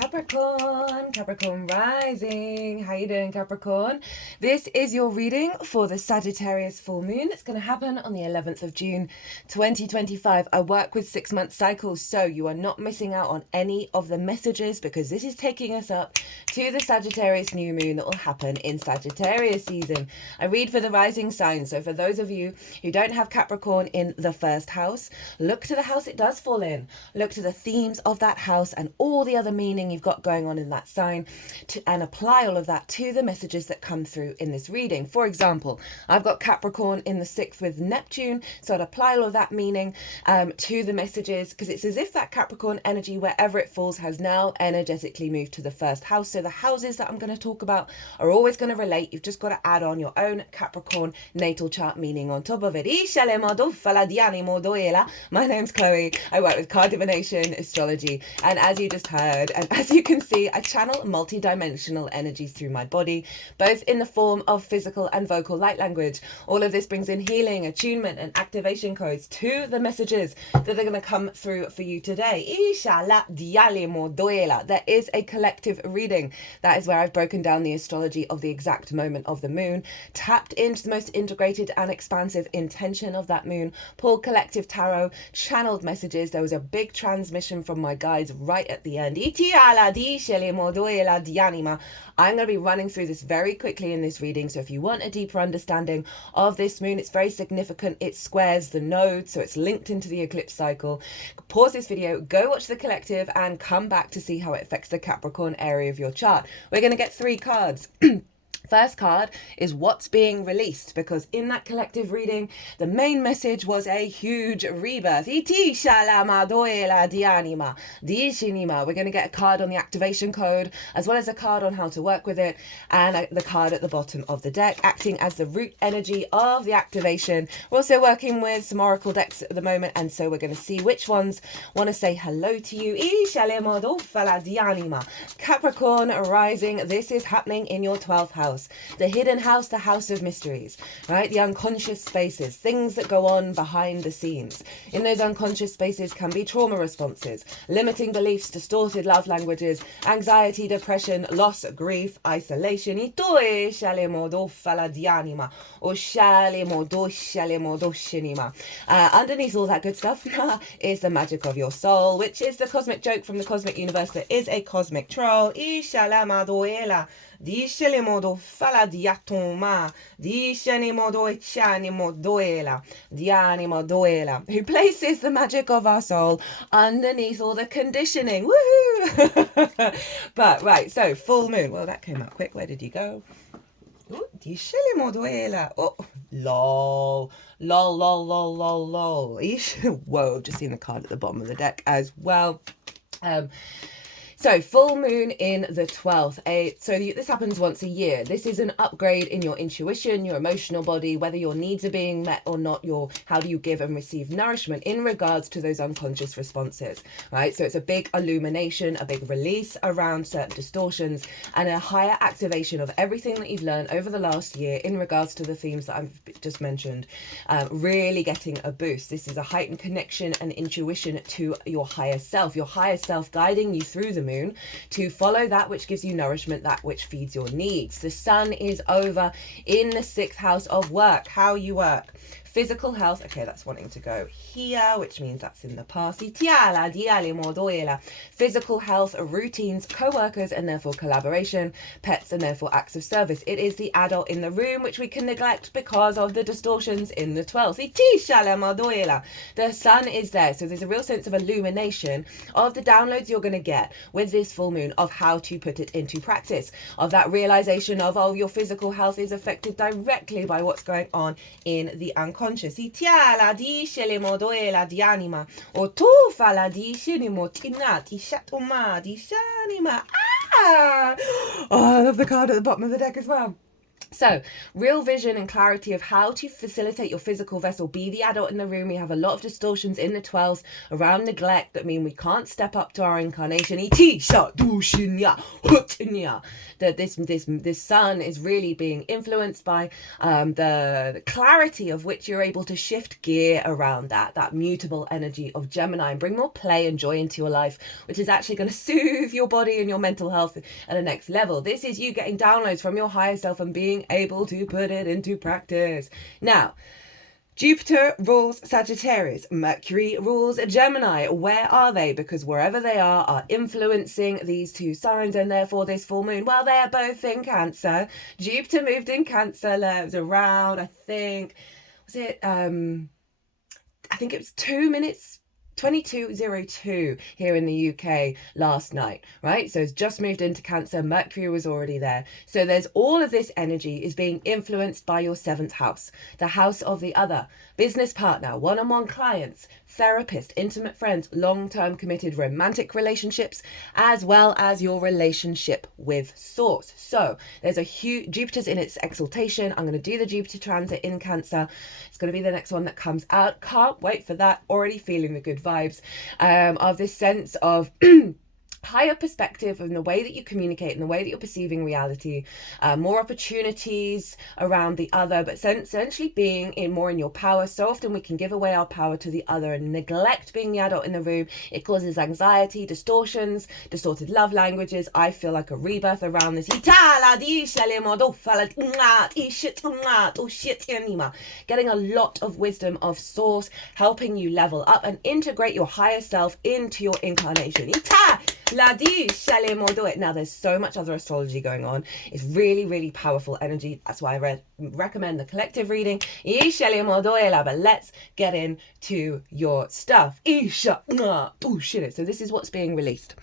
Capricorn, Capricorn rising. How you doing, Capricorn? This is your reading for the Sagittarius full moon. It's going to happen on the 11th of June, 2025. I work with 6-month cycles, so you are not missing out on any of the messages because this is taking us up to the Sagittarius new moon that will happen in Sagittarius season. I read for the rising sign, so for those of you who don't have Capricorn in the first house, look to the house it does fall in. Look to the themes of that house and all the other meaning you've got going on in that sign and apply all of that to the messages that come through in this reading. For example, I've got Capricorn in the 6th with Neptune, so I'd apply all of that meaning to the messages because it's as if that Capricorn energy, wherever it falls, has now energetically moved to the first house. So the houses that I'm going to talk about are always going to relate. You've just got to add on your own Capricorn natal chart meaning on top of it. My name's Chloe. I work with card divination, astrology, and as you just heard, and as you can see, I channel multi-dimensional energies through my body, both in the form of physical and vocal light language. All of this brings in healing, attunement, and activation codes to the messages that are going to come through for you today. There is a collective reading. That is where I've broken down the astrology of the exact moment of the moon, tapped into the most integrated and expansive intention of that moon, pulled collective tarot, channeled messages. There was a big transmission from my guides right at the end. I'm going to be running through this very quickly in this reading, so if you want a deeper understanding of this moon, it's very significant. It squares the nodes, so it's linked into the eclipse cycle. Pause this video, go watch the collective, and come back to see how it affects the Capricorn area of your chart. We're going to get 3 cards. First card is what's being released, because in that collective reading, the main message was a huge rebirth. We're going to get a card on the activation code, as well as a card on how to work with it, and the card at the bottom of the deck, acting as the root energy of the activation. We're also working with some oracle decks at the moment, and so we're going to see which ones want to say hello to you. Capricorn rising, this is happening in your 12th house. The hidden house, the house of mysteries, right? The unconscious spaces, things that go on behind the scenes. In those unconscious spaces can be trauma responses, limiting beliefs, distorted love languages, anxiety, depression, loss, grief, isolation. Underneath all that good stuff is the magic of your soul, which is the cosmic joke from the cosmic universe that is a cosmic troll. Who places the magic of our soul underneath all the conditioning. Woohoo! But right, so full moon. Well, that came out quick. Where did you go? Oh, lol. Lol, lol, lol, lol, lol. Whoa, just seen the card at the bottom of the deck as well. So full moon in the 12th. This happens once a year. This is an upgrade in your intuition, your emotional body, whether your needs are being met or not, how do you give and receive nourishment in regards to those unconscious responses, right? So it's a big illumination, a big release around certain distortions, and a higher activation of everything that you've learned over the last year in regards to the themes that I've just mentioned, really getting a boost. This is a heightened connection and intuition to your higher self guiding you through the moon to follow that which gives you nourishment, that which feeds your needs. The sun is over in the 6th house of work, how you work. Physical health, okay, that's wanting to go here, which means that's in the past. Physical health, routines, co-workers, and therefore collaboration, pets, and therefore acts of service. It is the adult in the room, which we can neglect because of the distortions in the 12th. The sun is there, so there's a real sense of illumination of the downloads you're going to get with this full moon of how to put it into practice, of that realization of, oh, your physical health is affected directly by what's going on in the unconscious. Oh, I love the card at the bottom of the deck as well. So, real vision and clarity of how to facilitate your physical vessel. Be the adult in the room. We have a lot of distortions in the 12s around neglect that mean we can't step up to our incarnation. That this sun is really being influenced by the clarity of which you're able to shift gear around that mutable energy of Gemini and bring more play and joy into your life, which is actually going to soothe your body and your mental health at the next level. This is you getting downloads from your higher self and being able to put it into practice. Now, Jupiter rules Sagittarius, Mercury rules Gemini. Where are they? Because wherever they are influencing these two signs, and therefore this full moon, well, they're both in Cancer. Jupiter moved in Cancer, it was around, I think it was 2 minutes 22:02 here in the UK last night, right? So it's just moved into Cancer. Mercury was already there. So there's all of this energy is being influenced by your 7th house, the house of the other, business partner, one-on-one clients, therapist, intimate friends, long-term committed romantic relationships, as well as your relationship with Source. So there's a huge, Jupiter's in its exaltation. I'm going to do the Jupiter transit in Cancer. It's going to be the next one that comes out. Can't wait for that. Already feeling the good vibes of this sense of higher perspective in the way that you communicate and the way that you're perceiving reality, more opportunities around the other, but essentially being more in your power. So often we can give away our power to the other and neglect being the adult in the room. It causes anxiety, distortions, distorted love languages. I feel like a rebirth around this. Getting a lot of wisdom of Source, helping you level up and integrate your higher self into your incarnation. Now there's so much other astrology going on. It's really, really powerful energy. That's why I recommend the collective reading. But let's get into your stuff. So this is what's being released.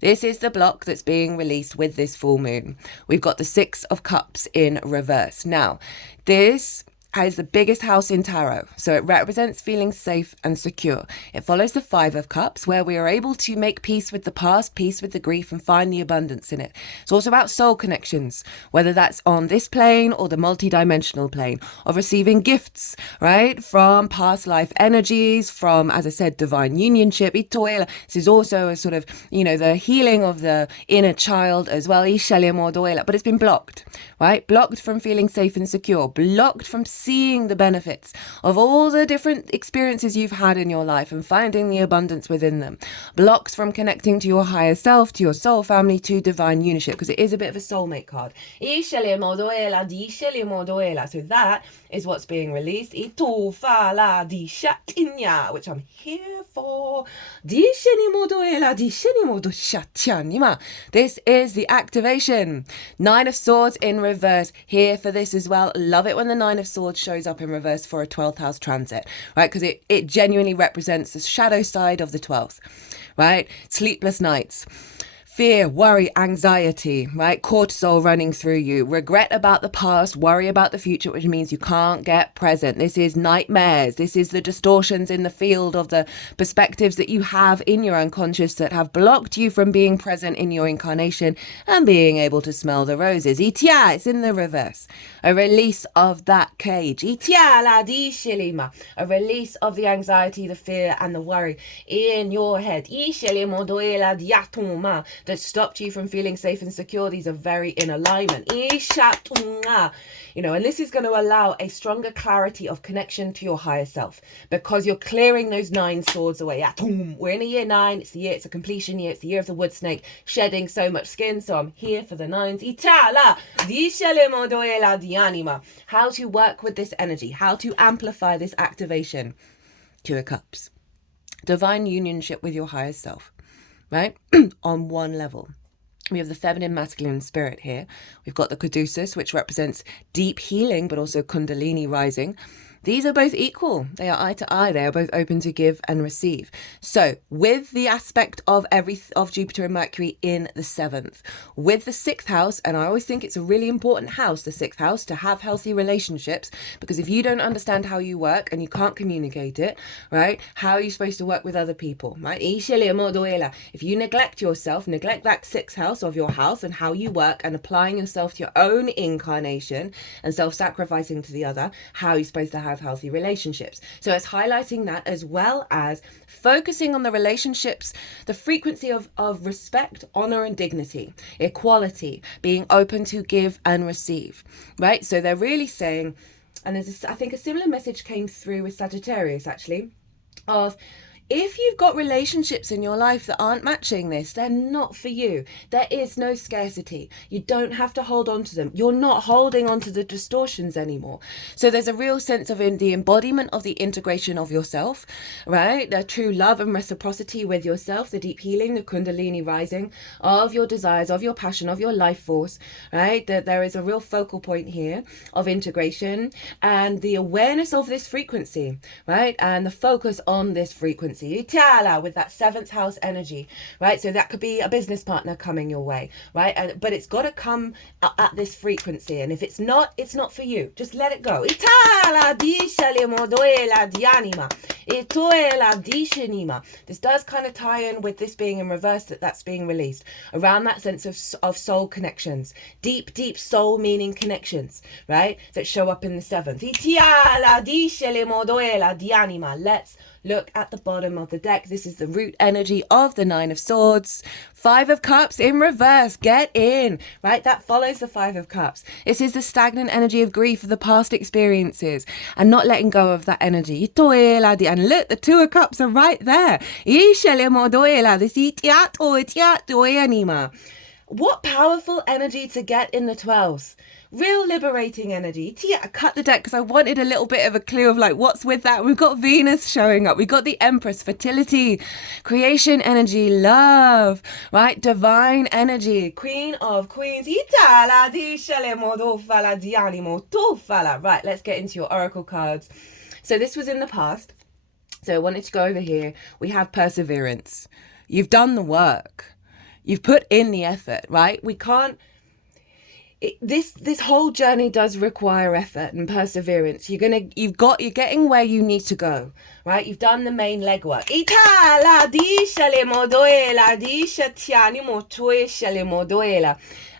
This is the block that's being released with this full moon. We've got the 6 of Cups in reverse. Now, this is the biggest house in tarot, so it represents feeling safe and secure. It follows the 5 of Cups, where we are able to make peace with the past, peace with the grief, and find the abundance in it. It's also about soul connections, whether that's on this plane or the multi-dimensional plane, of receiving gifts, right, from past life energies, from, as I said, divine unionship. This is also a sort of, the healing of the inner child as well, but it's been blocked, right? Blocked from feeling safe and secure, blocked from seeing the benefits of all the different experiences you've had in your life and finding the abundance within them. Blocks from connecting to your higher self, to your soul family, to divine unionship, because it is a bit of a soulmate card. So that is what's being released, which I'm here for. This is the activation. 9 of Swords in reverse, here for this as well. Love it when the 9 of Swords shows up in reverse for a 12th house transit, right? Because it genuinely represents the shadow side of the 12th, right? Sleepless nights, fear, worry, anxiety, right? Cortisol running through you, regret about the past, worry about the future, which means you can't get present. This is nightmares. This is the distortions in the field of the perspectives that you have in your unconscious that have blocked you from being present in your incarnation and being able to smell the roses. It's in the reverse. A release of that cage. A release of the anxiety, the fear, and the worry in your head. That stopped you from feeling safe and secure. These are very in alignment. And this is going to allow a stronger clarity of connection to your higher self, because you're clearing those 9 swords away. We're in a year 9. It's a completion year. It's the year of the wood snake, shedding so much skin. So I'm here for the 9s. How to work with this energy, how to amplify this activation. 2 of Cups. Divine unionship with your higher self. Right? On one level. We have the feminine, masculine spirit here. We've got the caduceus, which represents deep healing, but also kundalini rising. These are both equal. They are eye to eye. They are both open to give and receive. So with the aspect of Jupiter and Mercury in the 7th, with the 6th house, and I always think it's a really important house, the 6th house, to have healthy relationships, because if you don't understand how you work and you can't communicate it, right, how are you supposed to work with other people, right? If you neglect yourself, neglect that 6th house of your house and how you work and applying yourself to your own incarnation and self-sacrificing to the other, how are you supposed to have healthy relationships? So it's highlighting that, as well as focusing on the relationships, the frequency of respect, honor and dignity, equality, being open to give and receive, right? So they're really saying, and I think a similar message came through with Sagittarius actually, of if you've got relationships in your life that aren't matching this, they're not for you. There is no scarcity. You don't have to hold on to them. You're not holding on to the distortions anymore. So there's a real sense of the embodiment of the integration of yourself, right? The true love and reciprocity with yourself, the deep healing, the Kundalini rising of your desires, of your passion, of your life force, right? That there is a real focal point here of integration and the awareness of this frequency, right? And the focus on this frequency. With that 7th house energy, right? So that could be a business partner coming your way, right? But it's got to come at this frequency, and if it's not for you. Just let it go. This does kind of tie in with this being in reverse, that's being released around that sense of soul connections, deep soul meaning connections, right? That show up in the 7th. Let's look at the bottom of the deck. This is the root energy of the 9 of Swords. 5 of Cups in reverse. Get in, right? That follows the 5 of Cups. This is the stagnant energy of grief of the past experiences and not letting go of that energy. And look, the 2 of Cups are right there. What powerful energy to get in the 12s. Real liberating energy. I cut the deck because I wanted a little bit of a clue of like what's with that. We've got Venus showing up. We've got the Empress, fertility, creation energy, love, right? Divine energy, Queen of Queens. Right, let's get into your oracle cards. So this was in the past. So I wanted to go over here. We have perseverance. You've done the work. You've put in the effort, right? We can't. This whole journey does require effort and perseverance. You're getting where you need to go, right? You've done the main legwork.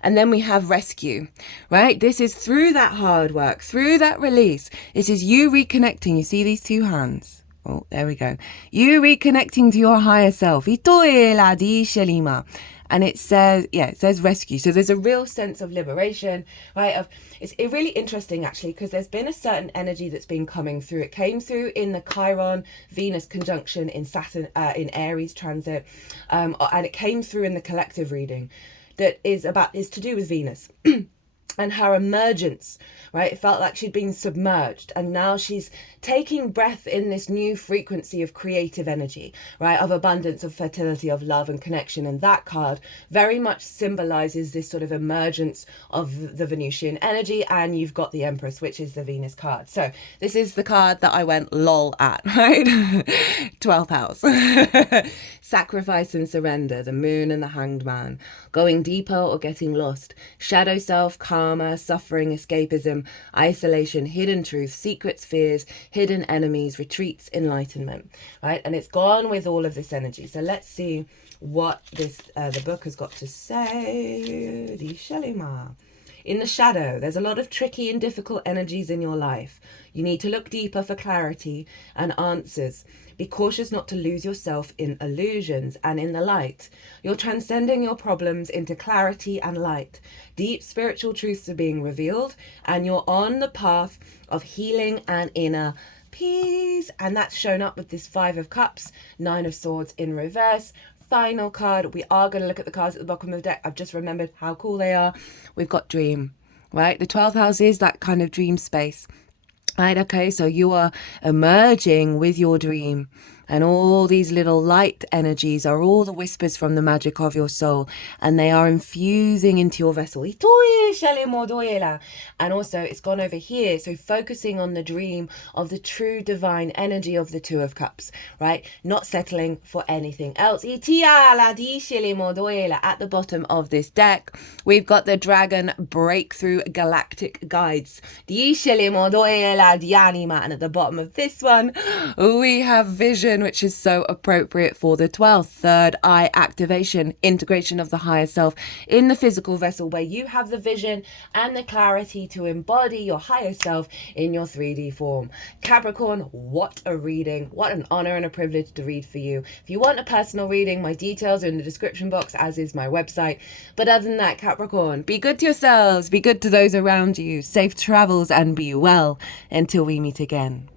And then we have rescue, right? This is through that hard work, through that release. This is you reconnecting. You see these 2 hands? Oh, there we go. You reconnecting to your higher self. And it says rescue. So there's a real sense of liberation, right? It's really interesting actually, because there's been a certain energy that's been coming through. It came through in the Chiron Venus conjunction in Saturn in Aries transit, and it came through in the collective reading that is to do with Venus. And her emergence, right? It felt like she'd been submerged, and now she's taking breath in this new frequency of creative energy, right? Of abundance, of fertility, of love and connection. And that card very much symbolizes this sort of emergence of the Venusian energy. And you've got the Empress, which is the Venus card. So this is the card that I went lol at, right? 12th house. Sacrifice and surrender, the Moon and the Hanged Man. Going deeper or getting lost. Shadow self, karma, suffering, escapism, isolation, hidden truth, secrets, fears, hidden enemies, retreats, enlightenment, right? And it's gone with all of this energy. So let's see what the book has got to say. In the shadow, there's a lot of tricky and difficult energies in your life. You need to look deeper for clarity and answers. Be cautious not to lose yourself in illusions and in the light. You're transcending your problems into clarity and light. Deep spiritual truths are being revealed, and you're on the path of healing and inner peace. And that's shown up with this 5 of Cups, 9 of Swords in reverse. Final card. We are going to look at the cards at the bottom of the deck. I've just remembered how cool they are. We've got dream, right? The 12th house is that kind of dream space. Right, okay, so you are emerging with your dream. And all these little light energies are all the whispers from the magic of your soul, and they are infusing into your vessel. And also it's gone over here, so focusing on the dream of the true divine energy of the Two of Cups, right? Not settling for anything else. At the bottom of this deck, we've got the Dragon Breakthrough Galactic Guides. And at the bottom of this one, we have Vision, which is so appropriate for the 12th. Third eye activation, integration of the higher self in the physical vessel, where you have the vision and the clarity to embody your higher self in your 3D form. Capricorn, what a reading. What an honor and a privilege to read for you. If you want a personal reading, my details are in the description box, as is my website. But other than that, Capricorn, be good to yourselves, be good to those around you, safe travels, and be well until we meet again.